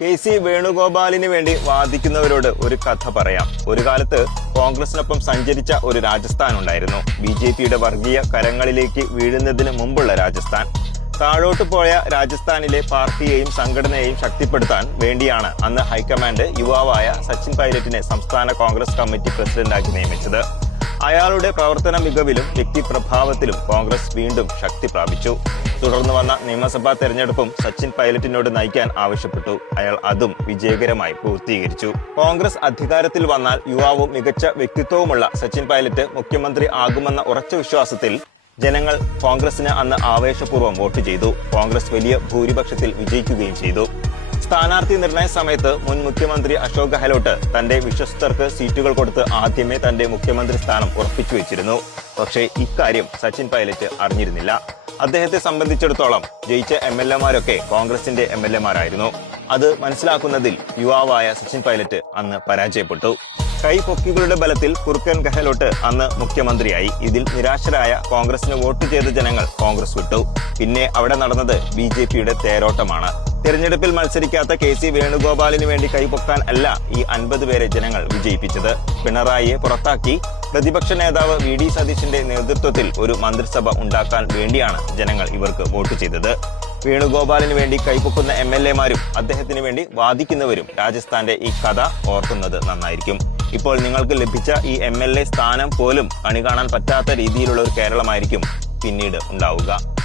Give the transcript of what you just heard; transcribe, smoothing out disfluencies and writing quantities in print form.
K C. വേണുഗോപാലിന് വേണ്ടി വാദിക്കുന്നവരോട് ഒരു കഥ പറയാം. ഒരു കാലത്ത് കോൺഗ്രസിനൊപ്പം സഞ്ചരിച്ച ഒരു രാജസ്ഥാൻ ഉണ്ടായിരുന്നു. ബി.ജെ.പിയുടെ വർഗീയ കരങ്ങളിലേക്ക് വീഴുന്നതിന് മുമ്പുള്ള രാജസ്ഥാൻ. താഴോട്ട് പോയ രാജസ്ഥാനിലെ പാർട്ടിയെയും സംഘടനയെയും ശക്തിപ്പെടുത്താൻ വേണ്ടിയാണ് അന്ന് ഹൈക്കമാൻഡ് യുവാവായ സച്ചിൻ പൈലറ്റിനെ സംസ്ഥാന കോൺഗ്രസ് കമ്മിറ്റി പ്രസിഡന്റാക്കി നിയമിച്ചത്. അയാളുടെ പ്രവർത്തന മികവിലും വ്യക്തിപ്രഭാവത്തിലും കോൺഗ്രസ് വീണ്ടും ശക്തി പ്രാപിച്ചു. തുടർന്ന് വന്ന നിയമസഭാ തെരഞ്ഞെടുപ്പും സച്ചിൻ പൈലറ്റിനോട് നയിക്കാൻ ആവശ്യപ്പെട്ടു. അയാൾ അതും വിജയകരമായി പൂർത്തീകരിച്ചു. കോൺഗ്രസ് അധികാരത്തിൽ വന്നാൽ യുവാവും മികച്ച വ്യക്തിത്വവുമുള്ള സച്ചിൻ പൈലറ്റ് മുഖ്യമന്ത്രി ആകുമെന്ന ഉറച്ച വിശ്വാസത്തിൽ ജനങ്ങൾ കോൺഗ്രസിന് അന്ന് ആവേശപൂർവ്വം വോട്ട് ചെയ്തു. കോൺഗ്രസ് വലിയ ഭൂരിപക്ഷത്തിൽ വിജയിക്കുകയും ചെയ്തു. സ്ഥാനാർത്ഥി നിർണയ സമയത്ത് മുൻ മുഖ്യമന്ത്രി അശോക് ഗെഹ്ലോട്ട് തന്റെ വിശ്വസ്തർക്ക് സീറ്റുകൾ കൊടുത്ത് ആദ്യമേ തന്റെ മുഖ്യമന്ത്രി സ്ഥാനം ഉറപ്പിച്ചു വെച്ചിരുന്നു. പക്ഷേ ഇക്കാര്യം സച്ചിൻ പൈലറ്റ് അറിഞ്ഞിരുന്നില്ല. അദ്ദേഹത്തെ സംബന്ധിച്ചിടത്തോളം ജയിച്ച എംഎൽഎമാരൊക്കെ കോൺഗ്രസിന്റെ എംഎൽഎമാരായിരുന്നു. അത് മനസ്സിലാക്കുന്നതിൽ യുവാവായ സച്ചിൻ പൈലറ്റ് അന്ന് പരാജയപ്പെട്ടു. കൈപൊക്കികളുടെ ബലത്തിൽ കുറുക്കൻ ഗെഹ്ലോട്ട് അന്ന് മുഖ്യമന്ത്രിയായി. ഇതിൽ നിരാശരായ കോൺഗ്രസിന് വോട്ട് ചെയ്ത ജനങ്ങൾ കോൺഗ്രസ് വിട്ടു. പിന്നെ അവിടെ നടന്നത് ബി.ജെ.പിയുടെ തേരോട്ടമാണ്. തെരഞ്ഞെടുപ്പിൽ മത്സരിക്കാത്ത കെ.സി. വേണുഗോപാലിന് വേണ്ടി കൈപൊക്കാൻ അല്ല ഈ 50 പേരെ ജനങ്ങൾ വിജയിപ്പിച്ചത്. പിണറായിയെ പുറത്താക്കി പ്രതിപക്ഷ നേതാവ് വി.ഡി. സതീശന്റെ നേതൃത്വത്തിൽ ഒരു മന്ത്രിസഭ ഉണ്ടാക്കാൻ വേണ്ടിയാണ് ജനങ്ങൾ ഇവർക്ക് വോട്ട് ചെയ്തത്. വേണുഗോപാലിന് വേണ്ടി കൈപൊക്കുന്ന എംഎൽഎമാരും അദ്ദേഹത്തിന് വേണ്ടി വാദിക്കുന്നവരും രാജസ്ഥാന്റെ ഈ കഥ ഓർക്കുന്നത് നന്നായിരിക്കും. ഇപ്പോൾ നിങ്ങൾക്ക് ലഭിച്ച ഈ എംഎൽഎ സ്ഥാനം പോലും കണി കാണാൻ പറ്റാത്ത രീതിയിലുള്ള ഒരു കേരളമായിരിക്കും പിന്നീട് ഉണ്ടാവുക.